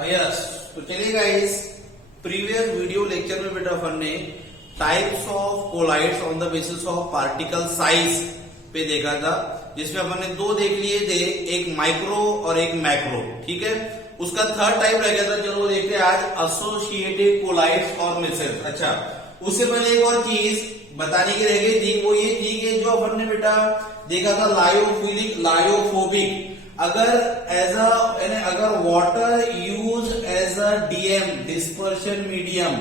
Yes. तो चलिए guys, previous video lecture में बेटा अपन ने types of colloids on the basis of particle size पे देखा था, जिसमें अपन ने दो देख लिए थे, एक माइक्रो और एक मैक्रो। ठीक है, उसका थर्ड टाइप रह गया था, चलो वो देखते हैं आज, एसोसिएटेड कोलाइड्स और मिसेस। अच्छा, उससे पहले एक और चीज बताने की रह गई थी, वो ये थी कि जो अपन ने बेटा देखा था लायोफिलिक लायोफोबिक, अगर अगर water use as a DM dispersion medium,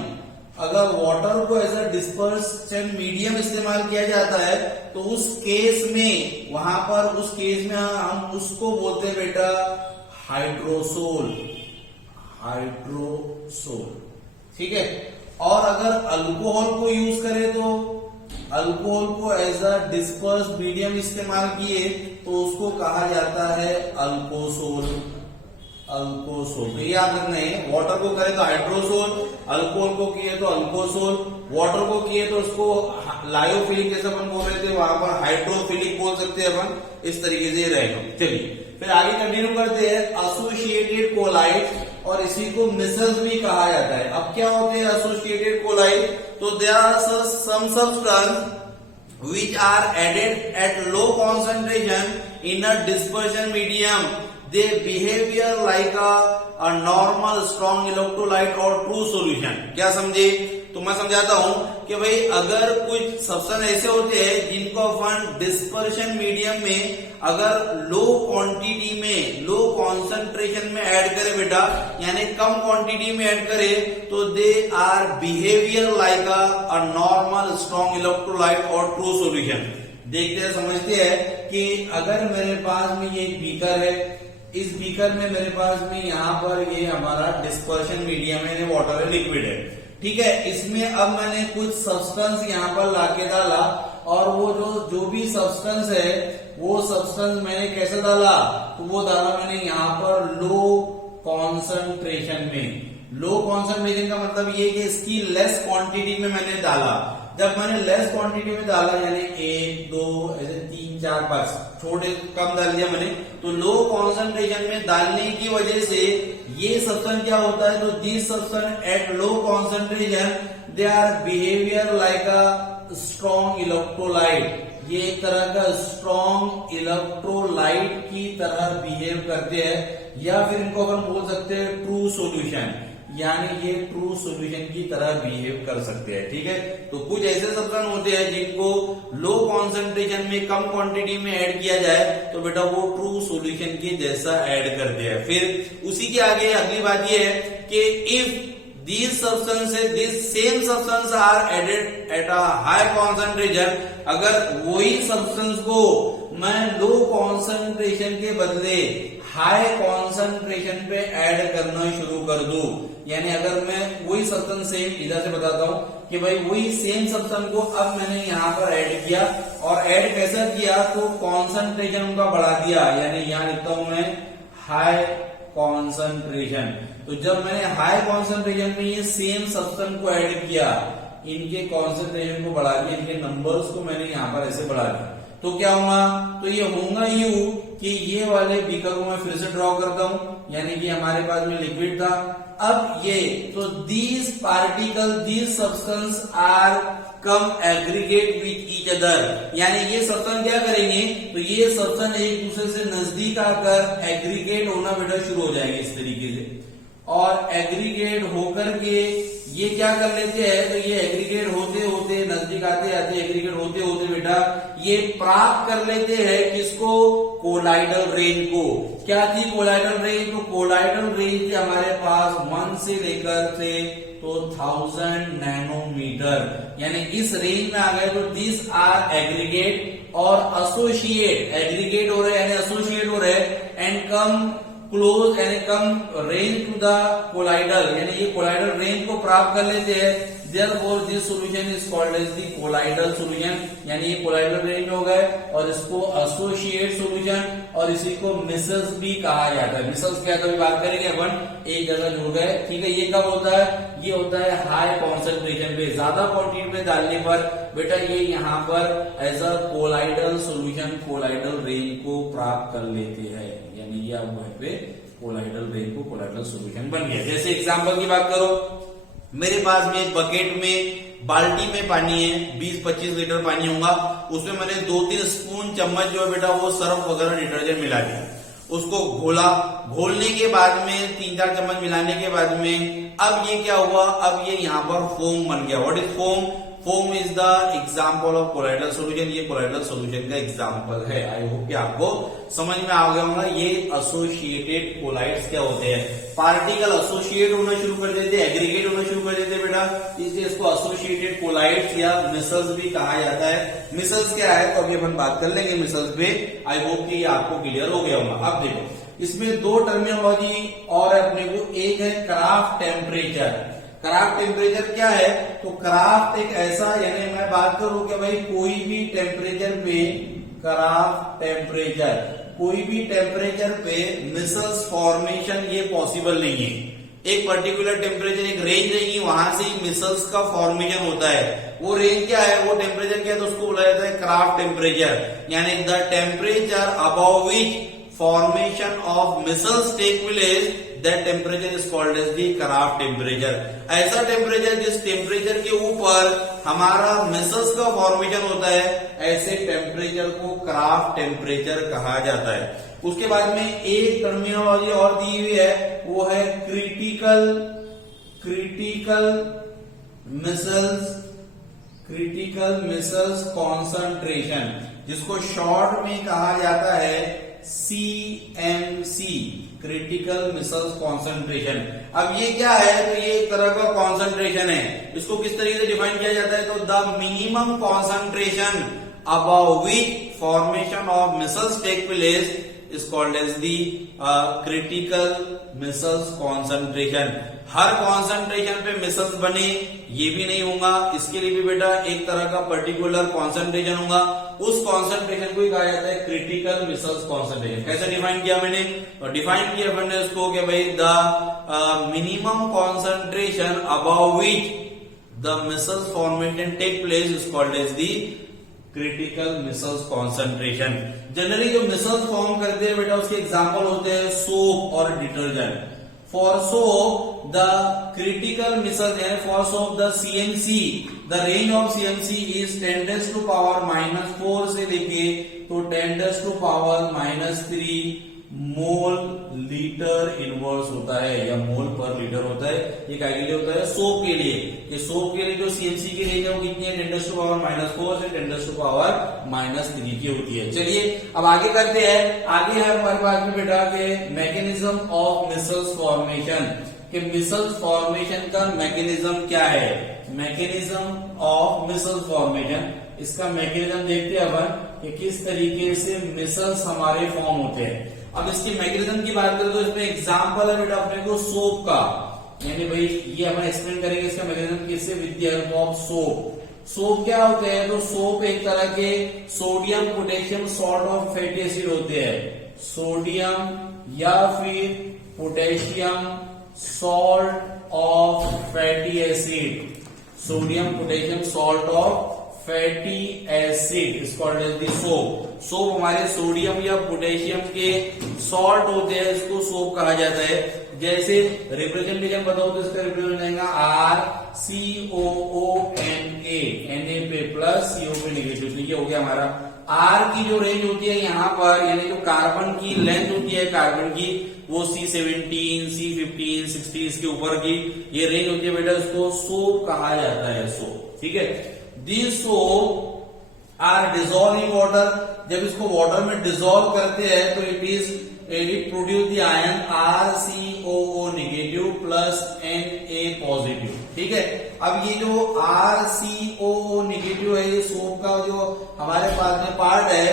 अगर वाटर को एज अ डिस्पर्शन मीडियम इस्तेमाल किया जाता है तो उस केस में, वहां पर उस केस में हम उसको बोलते हैं बेटा हाइड्रोसोल। हाइड्रोसोल, ठीक है। और अगर अल्कोहल को यूज करें तो अल्कोहल को एज अ डिस्पर्स मीडियम इस्तेमाल किए तो उसको कहा जाता है अल्कोसोल। अल्कोसोल, तो याद रखना है, वाटर को करें तो हाइड्रोसोल, अल्कोहल को किए तो अल्कोसोल, वाटर को किए तो उसको लायोफिलिक जैसे अपन बोल रहे थे, वहां पर हाइड्रोफिलिक बोल सकते हैं अपन, इस तरीके से रहेगा। चलिए फिर आगे कंटिन्यू करते हैं, एसोसिएटेड कोलाइड्स, और इसी को मिसेस भी कहा जाता है। अब क्या होते हैं एसोसिएटेड कोलाइड? तो there are some substance which are added at low concentration in a dispersion medium. They behavior like a normal strong electrolyte or true solution. क्या समझे? तो मैं समझाता हूं कि भाई अगर कुछ सब्सटेंस ऐसे होते हैं जिनको अपन डिस्पर्शन मीडियम में अगर लो क्वांटिटी में, लो कॉन्सेंट्रेशन में ऐड करें बेटा, यानी कम क्वांटिटी में ऐड करें, तो they are behaviour like a normal strong electrolyte और ट्रू सॉल्यूशन। देखते हैं, समझते हैं कि अगर मेरे पास में ये एक बीकर है, इस बीकर में मेरे पास में यहाँ पर ये हमारा डिस्पर्शन मीडियम है, वाटर है, लिक्विड है, ठीक है। इसमें अब मैंने कुछ सब्सटेंस यहाँ पर लाके डाला, और वो जो भी सब्सटेंस है वो सब्सटेंस मैंने कैसे डाला? तो वो डाला मैंने यहाँ पर लो कॉन्सेंट्रेशन में। लो कॉन्सेंट्रेशन का मतलब ये कि इसकी लेस क्वांटिटी में मैंने डाला। जब मैंने लेस क्वांटिटी में डाला, यानी 1, 2, ऐसे 3, 4, 5 छोटे कम डाल दिया मैंने, तो लो कॉन्सेंट्रेशन में डालने की वजह से ये सब्सटेंस क्या होता है? तो this substance at low concentration they are behaviour like a strong electrolyte. ये एक तरह का स्ट्रॉन्ग इलेक्ट्रोलाइट की तरह बिहेव करते हैं, या फिर इनको अपन बोल सकते हैं ट्रू सॉल्यूशन, यानी ये ट्रू सॉल्यूशन की तरह बिहेव कर सकते हैं। ठीक है, तो कुछ ऐसे सब्सटेंस होते हैं जिनको लो कॉन्सेंट्रेशन में कम क्वांटिटी में ऐड किया जाए तो बेटा वो ट्रू सॉल्यूशन के जैसा ऐड करते हैं। फिर उसी के आगे अगली बात ये है कि if these substances, these same substances are added at a high concentration, अगर वही सब्सटेंस को मैं लो कॉन्सेंट्रेशन के बदले हाई कॉन्सेंट्रेशन पे ऐड करना शुरू कर दूं, यानी अगर मैं वही सब्सटेंस सेम, इधर से बताता हूं कि भाई वही सेम सब्सटेंस को अब मैंने यहाँ पर ऐड किया, और ऐड कैसा किया? तो कॉन्सेंट्रेशन उनका बढ़ा दिया, यानी यहाँ लिखता हूं मैं हाई कॉन्सेंट्रेशन। तो जब मैंने हाई कॉन्सेंट्रेशन में ये सेम सब्सटेंस को ऐड किया, इनके कॉन्सेंट्रेशन को बढ़ा दिया, इनके नंबर्स को मैंने यहाँ पर ऐसे बढ़ा दिया, तो क्या होगा? तो ये होगा यू कि ये वाले बीकर को मैं फिर से ड्रॉ करता हूं, यानी कि हमारे पास में लिक्विड था, अब ये, तो these particle, these substance are come aggregate with each other, यानी ये सब्सटेंस क्या करेंगे? तो ये सब्सटेंस एक दूसरे से नजदीक आकर एग्रीगेट होना बेटा शुरू हो जाएंगे इस तरीके से, और एग्रीगेट होकर के ये क्या कर लेते हैं? तो ये एग्रीगेट होते होते नजदीक आते आते एग्रीगेट होते होते बेटा ये प्राप्त कर लेते हैं किसको? कोलाइडल रेंज को। क्या थी कोलाइडल रेंज? तो कोलाइडल रेंज थी हमारे पास 1 से लेकर से तो 1000 नैनोमीटर, यानी इस रेंज में आ गए। तो दिस आर एग्रीगेट और एसोसिएट, एग्रीगेट हो रहे हैं यानी एसोसिएट हो रहे हैं, एंड कम क्लोज यानी कम रेंज टू द कोलाइडल, यानी ये कोलाइडल रेंज को प्राप्त कर लेते हैं। Therefore this solution is called as the colloidal solution, यानी ये कोलाइडल रेंज हो गए, और इसको एसोसिएट सॉल्यूशन, और इसी को मिसेस भी कहा जाता है। मिसेस क्या कभी बात करेंगे अपन, एक जगह जुड़ गए, ठीक है। ये कब होता है? ये होता है हाई कॉन्सेंट्रेशन पे, ज्यादा क्वांटिटी में डालने पर बेटा ये यहाँ पर as a colloidal solution colloidal range को प्राप्त कर लेते हैं, यानी ये अब वहां पे कोलाइडल रेंज को कोलाइडल सॉल्यूशन बन गया। जैसे एग्जांपल की बात करो, मेरे पास में एक बकेट में बाल्टी में पानी है, 20-25 लीटर पानी होगा, उसमें मैंने 2-3 स्पून चम्मच जो है बेटा वो सर्फ वगैरह डिटर्जेंट मिला दिया, उसको घोला, घोलने के बाद में 3-4 चम्मच मिलाने के बाद में अब ये क्या हुआ, अब ये यहाँ पर फोम बन गया। What is foam? Foam is the example of colloidal solution. ये कोलाइडल सॉल्यूशन का एग्जाम्पल है। आई होप कि आपको समझ में आ गया होगा ये एसोसिएटेड कोलाइड्स क्या होते हैं। पार्टिकल एसोसिएट होना शुरू कर देते, एग्रीगेट होना शुरू कर देते बेटा, इसलिए इसको एसोसिएटेड कोलाइड्स या मिसल्स भी कहा जाता है। मिसल्स क्या है तो अभी अपन बात कर लेंगे मिसल्स पे। आई होप कि ये आपको क्लियर हो गया होगा। अब देखो इसमें दो टर्मिनोलॉजी और अपने को, एक है क्राफ्ट टेम्परेचर। क्राफ्ट टेम्परेचर क्या है तो क्राफ्ट एक ऐसा, यानी मैं बात करूं कि भाई कोई भी टेम्परेचर पे, क्राफ्ट टेम्परेचर, कोई भी टेम्परेचर पे मिसल्स फॉर्मेशन ये पॉसिबल नहीं है। एक पर्टिकुलर टेम्परेचर, एक रेंज रहेगी, वहां से ही मिसल्स का फॉर्मेशन होता है। वो रेंज क्या है, वो टेम्परेचर क्या है तो उसको बोला जाता है क्राफ्ट टेम्परेचर, यानी the temperature above which formation of missiles take place, that temperature is called as the Craft temperature। ऐसा टेम्परेचर जिस टेम्परेचर के ऊपर हमारा मिसल्स का फॉर्मेशन होता है, ऐसे टेम्परेचर को क्राफ्ट टेम्परेचर कहा जाता है। उसके बाद में एक टर्मिनोलॉजी और दी हुई है, वो है क्रिटिकल मिसल्स कॉन्सेंट्रेशन, जिसको शॉर्ट में कहा जाता है CMC, क्रिटिकल मिसल्स कॉन्सेंट्रेशन। अब ये क्या है तो ये एक तरह का कॉन्सेंट्रेशन है। इसको किस तरीके से डिफाइन किया जाता है तो the minimum concentration above which formation of micelles take place is called as the critical micelles concentration. हर कॉन्सेंट्रेशन पे मिसल्स बने ये भी नहीं होगा, इसके लिए भी बेटा एक तरह का पर्टिकुलर कॉन्सेंट्रेशन होगा, उस कॉन्सेंट्रेशन को ही कहा जाता है क्रिटिकल मिसल्स कॉन्सेंट्रेशन। कैसे डिफाइन किया मैंने, तो डिफाइन किया मैंने उसको कि भाई the minimum concentration above which the micelles formation take place is called as the critical micelles concentration. Generally जो मिसल्स फॉर्म करते हैं बेटा उसके एग्जांपल होते हैं सोप और detergent. For soap, the critical missile, and for soap the CMC, the range of CMC is 10⁻⁻4 से लेके तो 10⁻⁻3 मोल लीटर इनवर्स होता है या मोल पर लीटर होता है। ये क्या के लिए होता है, सोप के लिए। ये सोप के लिए जो CMC की रेंज है वो कितनी है, 10⁻⁻4 से 10⁻⁻3 की होती है। चलिए अब आगे करते हैं। आगे है हमारे पास में बेटा के मैकेनिज्म ऑफ मिसल्स फॉर्मेशन, कि मिसल्स फॉर्मेशन का मैकेनिज्म क्या है। मैकेनिज्म ऑफ मिसल्स फॉर्मेशन, इसका मैकेनिज्म देखते हैं अपन कि किस तरीके से मिसल्स हमारे फॉर्म होते हैं। अब इसकी मैकेनिज्म की बात करें तो इसमें एग्जांपल है बेटा अपने को सोप का, यानी भाई ये अपन एक्सप्लेन करेंगे इसका मैकेनिज्म किससे, with the help of soap. Soap क्या होते हैं तो सोप एक तरह के sodium potassium salt of fatty acid होते हैं। सोडियम या फिर potassium salt of fatty acid, sodium potassium salt of fatty acid is called as the soap. Soap हमारे सोडियम या पोटेशियम के सॉल्ट होते हैं, इसको सोप कहा जाता है। जैसे रिप्रेजेंटेशन बताओ तो इसका रिप्रेजेंट जाएगा RCOONA, Na पे प्लस CO पे निगेटिव। तो ये हो गया हमारा R की जो रेंज होती है यहाँ पर, यानी जो कार्बन की लेंथ होती है कार्बन की, वो C17, C15, 60 इसके ऊपर की ये रेंज होती है बेटा, इसको सोप कहा जाता है, सोप। ठीक है, These soap are dissolved in water। जब इसको वाटर में डिसॉल्व करते हैं तो it produce the ion RCOO negative plus Na positive. ठीक है, अब ये जो RCOO नेगेटिव है ये सोप का जो हमारे पास में पार्ट है,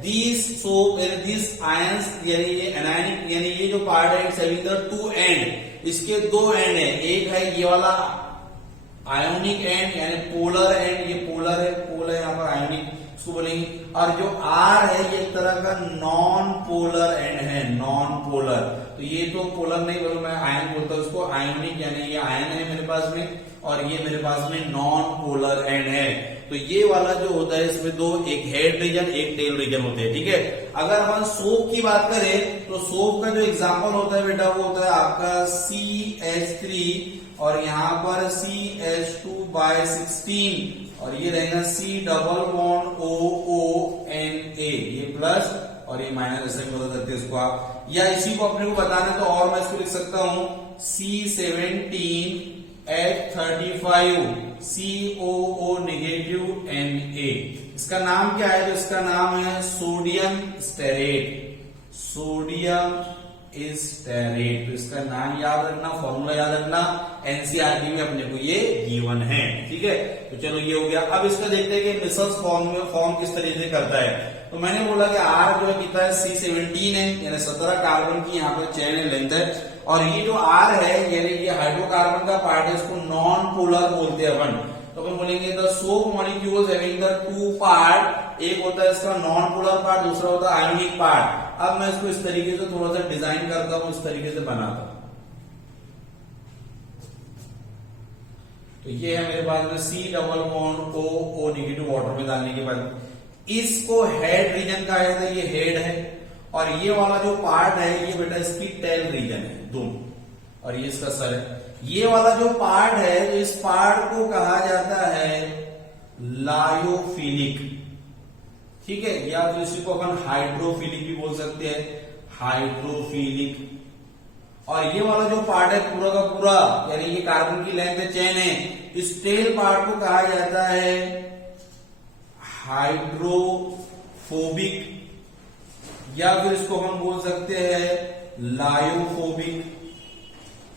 दिस सोप दिस आयंस, यानी ये एनायनिक, यानी ये जो पार्ट है it's having the two and, इसके दो एंड है। एक है ये वाला आयोनिक एंड यानी पोलर एंड, ये पोलर है, पोलर यहाँ पर आयोनिक इसको बोलेंगे, और जो आर है ये एक तरह का नॉन पोलर एंड है, नॉन पोलर। तो ये तो पोलर नहीं बोलूं मैं, आयन बोलता हूं उसको, आयोनिक, यानी ये आयन है मेरे पास में और ये मेरे पास में नॉन पोलर एंड है। तो ये वाला जो होता है इसमें दो, एक हेड रीजन एक टेल रीजन होते हैं, ठीक है। अगर अपन सोप की बात करें तो सोप का जो एग्जांपल होता है बेटा वो होता है आपका CH3 और यहाँ पर CH2/16 और ये रहेगा C डबल बॉन्ड OONA, ये प्लस और ये माइनस, ऐसे भी बता सकते हैं इसको आप, या इसी को अपने को बताना तो और मैं इसको लिख सकता हूं C17H35 COO नेगेटिव Na। इसका नाम क्या है? तो इसका नाम है सोडियम स्टेरेट, सोडियम स्टेरेट। तो इसका नाम याद रखना, फॉर्मूला याद रखना, एनसीईआरटी में अपने को ये गिवन है, ठीक है। तो चलो ये हो गया। अब इसका देखते हैं कि मिसल्स फॉर्म किस तरीके से करता है। तो मैंने बोला कि R जो है कितना है, C17 है, यानी 17 कार्बन की यहाँ पर चेन है, लेंथ है। और ये जो R है यानी ये हाइड्रोकार्बन का पार्ट है, इसको नॉन पोलर बोलते हैं अपन। तो अपन बोलेंगे the soap molecules having the two part, एक होता है इसका नॉन पोलर पार्ट, दूसरा होता है आयोनिक पार्ट। अब मैं इसको इस तरीके से थोड़ा सा डिजाइन करता हूं, इस तरीके से बनाता हूं। तो ये है मेरे पास में C double bond O negative water में डालने के बाद इसको हेड रीजन का है, तो ये हेड है, और ये वाला जो पार्ट है ये बेटा इसकी टेल रीजन है दोनों, और ये इसका सर है। ये वाला जो पार्ट है तो इस पार्ट को कहा जाता है लायोफिलिक, ठीक है, या तो इसी को अपन हाइड्रोफिलिक भी बोल सकते हैं, हाइड्रोफिलिक। और ये वाला जो पार्ट है पूरा का पूरा यानी ये कार्बन की लेंथ चेन है, इस टेल पार्ट को कहा जाता है हाइड्रोफोबिक, या फिर इसको हम बोल सकते हैं लायोफोबिक।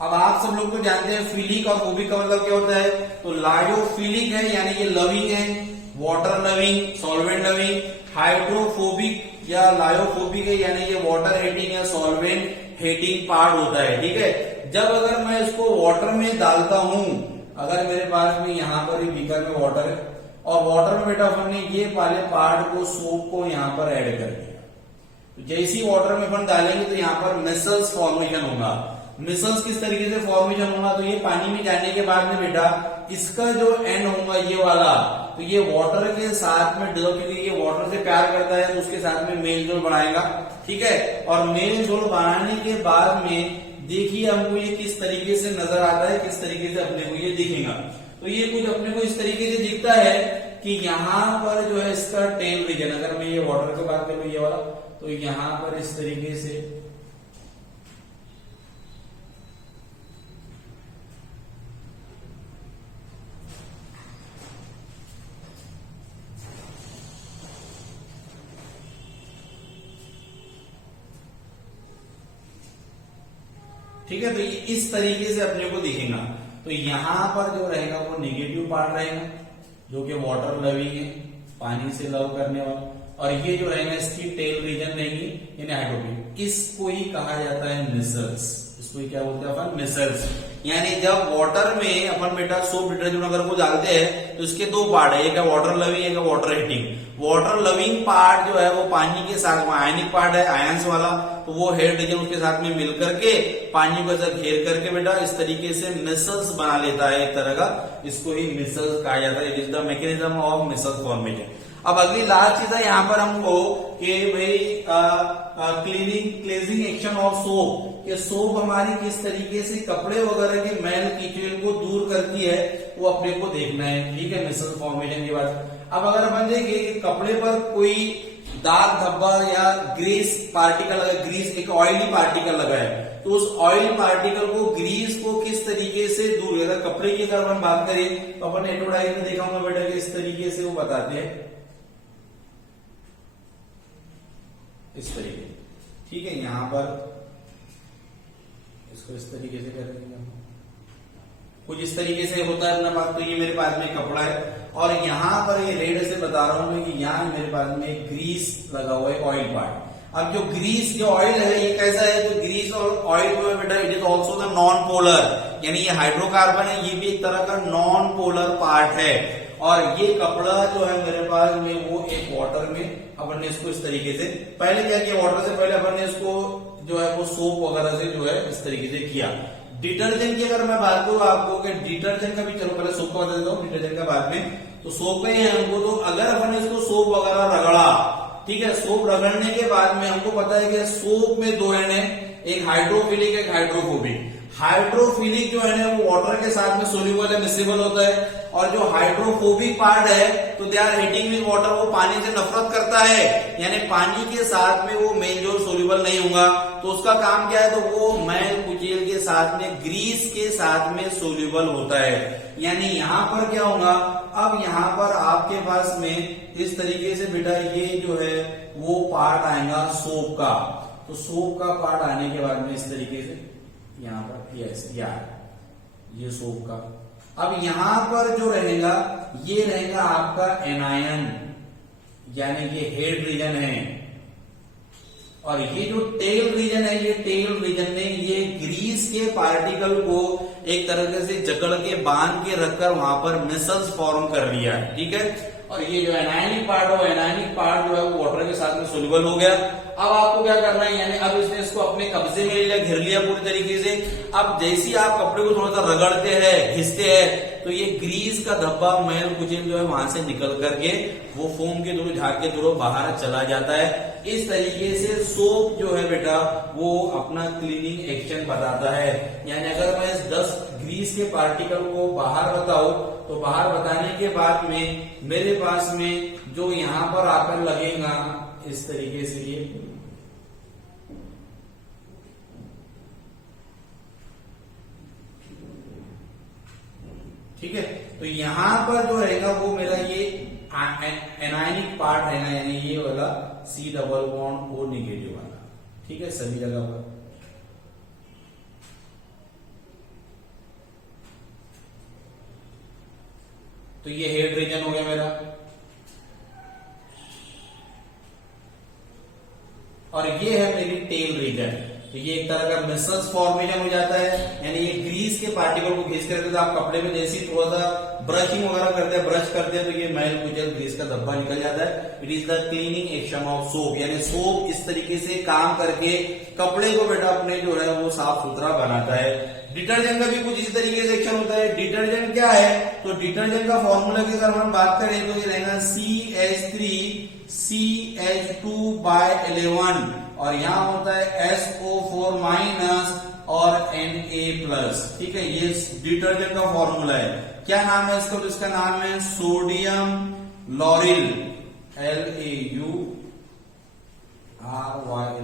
अब आप सब लोग तो जानते हैं फिलिक और फोबिक का मतलब क्या होता है। तो लायोफिलिक है यानी ये लविंग है, water loving, solvent loving. Hydrophobic या लायोफोबिक है यानी ये वाटर हेटिंग या सॉल्वेंट हेटिंग पार्ट होता है, ठीक है। जब अगर मैं इसको वाटर में डालता हूं, अगर मेरे पास में यहां पर बीकर में वाटर है और वाटर में बेटा हमने ये वाले पार्ट को, सोप को यहां पर ऐड कर दिया, तो जैसे ही वाटर में अपन डालेंगे तो यहां पर मिसल्स फॉर्मेशन होगा। मिसल्स किस तरीके से फॉर्मेशन होगा, तो ये पानी में जाने के बाद में बेटा इसका जो एंड होगा ये वाला, तो ये वाटर के साथ में डिजोल्व, क्योंकि ये वाटर से प्यार करता है तो उसके साथ में मेल जोल बनाएगा, ठीक है। और मेल जोल बनाने के बाद में देखिए हमको ये किस तरीके से नजर आता है, किस तरीके से अपने को ये दिखेगा। तो ये कुछ अपने को इस तरीके से दिखता है कि यहाँ पर जो है इसका टेल रीजन, अगर मैं ये वाटर की बात करूं ये वाला, तो यहाँ पर इस तरीके से ठीक है। तो ये इस तरीके से अपने को दिखेगा। तो यहां पर जो रहेगा वो नेगेटिव पार्ट रहेगा जो कि वाटर लविंग है, पानी से लव करने वाला, और ये जो रहेगा इसकी टेल रीजन रहेगी यानी हाइड्रोफिलिक। इसको ही कहा जाता है मिसल्स। इसको ही क्या बोलते हैं अपन, मिसल्स। यानी जब वाटर में अपन बेटा सोप डिटर्जेंट अगर वो डालते हैं तो इसके दो पार्ट है, एक है वाटर लविंग, एक है water heating. Water loving part जो है वो पानी के साथ, आयनिक पार्ट है, आयंस वाला, तो वो हेड रीजन उसके साथ में मिल करके पानी को ऐसा घेर करके बेटा इस तरीके से मिसल्स बना लेता है एक तरह का। इसको ही मिसल्स कहा जाता है। It is the mechanism of micelle formation. अब अगली लास्ट चीज है यहाँ पर हमको कि भाई क्लीजिंग एक्शन ऑफ सोप, कि सोप हमारी किस तरीके से कपड़े वगैरह के मैल कीचड़ को दूर करती है, वो अपने को देखना है, ठीक है, मिसल फॉर्मेशन के बाद। अब अगर अपन देखें कि कपड़े पर कोई दाग धब्बा या ग्रीस पार्टिकल लगा, ग्रीस एक ऑयली पार्टिकल लगा है, तो उस ऑयल पार्टिकल को, ग्रीस को किस तरीके से दूर, अगर कपड़े की अगर हम बात करें तो अपन एडवर्टाइज में देखा होगा बेटा कि इस तरीके से वो बताते हैं, इस तरीके, ठीक है। यहां पर इसको इस तरीके से कर देंगे, कुछ इस तरीके से होता है अपना पास। तो ये मेरे पास में कपड़ा है और यहां पर ये रेड से बता रहा हूं कि यहां मेरे पास में ग्रीस लगा हुआ है, ऑयल पार्ट। अब जो ग्रीस जो ऑयल है ये कैसा है, तो ग्रीस और ऑयल जो है बेटा it is also the non polar, यानी ये हाइड्रोकार्बन है, ये भी एक तरह का नॉन पोलर पार्ट है। और ये कपड़ा जो है मेरे पास में वो एक वाटर में अपन ने इसको इस तरीके से, पहले क्या किया, वाटर से पहले अपन ने इसको जो है वो सोप वगैरह से जो है इस तरीके से किया। डिटर्जेंट की अगर मैं बात करूं आपको कि डिटर्जेंट का भी, चलो पहले सोप का बता देता हूं, डिटर्जेंट का बाद में। तो सोप में है हमको, तो अगर अपन इसको सोप वगैरह रगड़ा, ठीक है, सोप रगड़ने के बाद में हमको पता है कि सोप में दो है, एक हाइड्रोफिलिक एक हाइड्रोफोबिक। हाइड्रोफिलिक जो है ना वो वाटर के साथ में सोल्यूबल है, मिसेबल होता है, और जो हाइड्रोफोबिक पार्ट है तो they are heating with water, वो पानी से नफरत करता है, यानी पानी के साथ में वो मेंजोर सोल्यूबल नहीं होगा। तो उसका काम क्या है, तो वो मैल कुचेल के साथ में, ग्रीस के साथ में सोल्यूबल होता है। यानी यहां पर क्या होगा, अब यहां पर आपके पास में इस तरीके से बेटा ये जो है वो पार्ट आएगा सोप का। तो सोप का पार्ट आने के बाद में इस तरीके से यहां पर ये सोप का। अब यहां पर जो रहेगा ये रहेगा आपका एनायन, यानी ये हेड रीजन है, और ये जो टेल रीजन है, ये टेल रीजन ने ये ग्रीस के पार्टिकल को एक तरह से जकड़ के बांध के रखकर वहां पर मिसल्स फॉर्म कर लिया है, ठीक है। और ये जो एनायनिक पार्ट है, एनायनिक पार्ट जो है वो वाटर के साथ में सोल्यूबल हो गया। अब आपको क्या करना है, यानी अब इसने इसको अपने कब्जे में ले लिया, घेर लिया पूरी तरीके से। अब जैसे ही आप कपड़े को थोड़ा सा रगड़ते हैं, घिसते हैं, तो ये ग्रीस का धब्बा, मैल कुचेल जो है वहां से निकल करके वो फोम के थ्रू, झाग के थ्रू बाहर चला जाता है। इस तरीके से सोप जो है बेटा वो अपना क्लीनिंग एक्शन बताता है। यानी अगर मैं इस 10 ग्रीस के पार्टिकल को बाहर बताऊं, तो बाहर बताने के बाद में मेरे पास में जो यहां पर आकर लगेगा इस तरीके से ये, ठीक है। तो यहां पर जो रहेगा वो मेरा ये एनायनिक पार्ट है ना, यानी ये वाला C double bond O negative वाला, ठीक है, सभी जगह पर। तो ये हेड रीजन हो गया मेरा, और ये है मेरी टेल रीजन। तो ये एक तरह का मिसल्स फॉर्मेशन हो जाता है, यानी ये ग्रीस के पार्टिकल को घिस करके, तो आप कपड़े में जैसे ही थोड़ा सा ब्रशिंग वगैरह करते हैं, ब्रश करते हैं, तो ये मैल कुचल ग्रीस का धब्बा निकल जाता है। It is the cleaning action of soap, यानी सोप इस तरीके से काम करके कपड़े को बेटा अपने जो है वो साफ सुथरा बनाता है। डिटर्जेंट का भी कुछ इसी तरीके से एक्शन होता है। डिटर्जेंट क्या है, तो डिटर्जेंट का फॉर्मूला की अगर हम बात करें तो ये रहेगा CH3CH2/11, और यहां होता है SO4- और Na+, ठीक है। ये डिटर्जेंट का फॉर्मूला है। क्या नाम है इसका, तो इसका नाम है sodium lauryl, LAURY,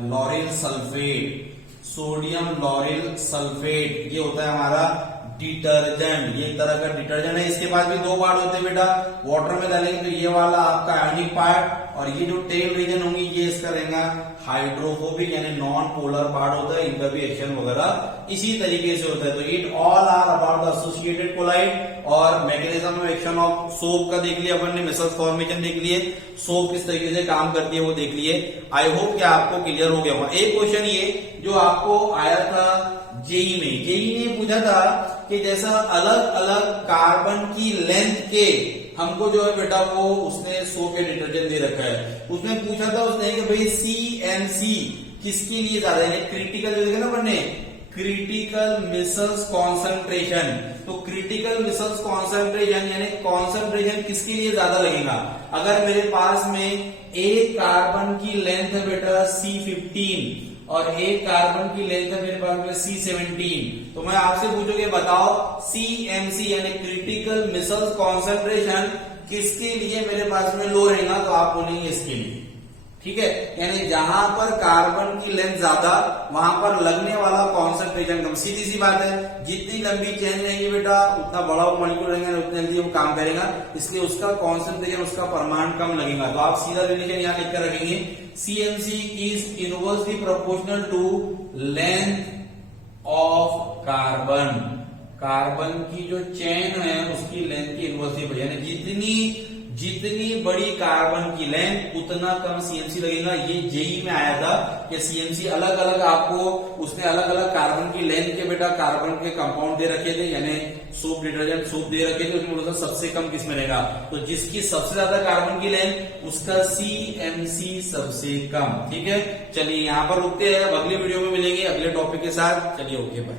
lauryl sulphate, sodium lauryl sulphate, ये होता है हमारा डिटर्जेंट। ये एक तरह का डिटर्जेंट है। इसके बाद भी दो पार्ट होते हैं बेटा, वाटर में डालेंगे तो ये वाला आपका आयनिक पार्ट, और ये जो टेल रीजन होंगी ये इसका रहेगा हाइड्रोफोबिक, यानी नॉन पोलर पार्ट होता है। इनका भी एक्शन वगैरह इसी तरीके से होता है। तो it all are about the associated colloid, और mechanism of action of soap का देख लिया अपन ने, मिसल्स फॉर्मेशन देख लिए, सोप किस तरीके से काम करती है वो देख लिए। आई होप कि आपको क्लियर हो गया होगा। एक क्वेश्चन ये जो आपको आया था जेई ने पूछा था कि जैसा अलग अलग कार्बन की लेंथ के हमको जो है बेटा वो उसने सोप या डिटर्जेंट दे रखा है, उसने पूछा था उसने कि भाई CMC किसके लिए ज्यादा है, क्रिटिकल जो देखा ना बनने, क्रिटिकल मिसल्स कॉन्सेंट्रेशन। तो क्रिटिकल मिसल्स कॉन्सेंट्रेशन यानी कॉन्सेंट्रेशन किसके लिए ज्यादा लगेगा। अगर मेरे पास में एक कार्बन की लेंथ है बेटा C15 और एक कार्बन की लेंथ है मेरे पास में C17, तो मैं आपसे पूछूंगा बताओ CMC यानी क्रिटिकल मिसल्स कॉन्सेंट्रेशन किसके लिए मेरे पास में लो रहेगा, तो आप बोलेंगे इसके लिए, ठीक है। यानी जहां पर कार्बन की लेंथ ज्यादा वहां पर लगने वाला कॉन्सेंट्रेशन कम। सीधी सी बात है, जितनी लंबी चेन रहेगी बेटा उतना बड़ा वो मॉलिक्यूल रहेगा, उतनी जल्दी वो काम करेगा, इसलिए उसका कॉन्सेंट्रेशन, उसका परिमाण कम लगेगा। तो आप सीधा रिलेशन यहां लिखकर रखेंगे, CMC is inversely proportional to length of carbon. Carbon की जो चेन है उसकी लेंथ की इनवर्सली, यानी जितनी बड़ी कार्बन की लेंथ उतना कम CMC लगेगा। ये जेई में आया था कि CMC अलग अलग आपको उसने अलग अलग कार्बन की लेंथ के बेटा कार्बन के कंपाउंड दे रखे थे, यानी सोप डिटर्जेंट सोप दे रखे थे, उसमें बोला था सबसे कम किस में रहेगा, तो जिसकी सबसे ज्यादा कार्बन की लेंथ उसका CMC सबसे कम, ठीक है। चलिए यहां पर रुकते हैं, अब अगले वीडियो में मिलेंगे अगले टॉपिक के साथ। चलिए ओके बाय।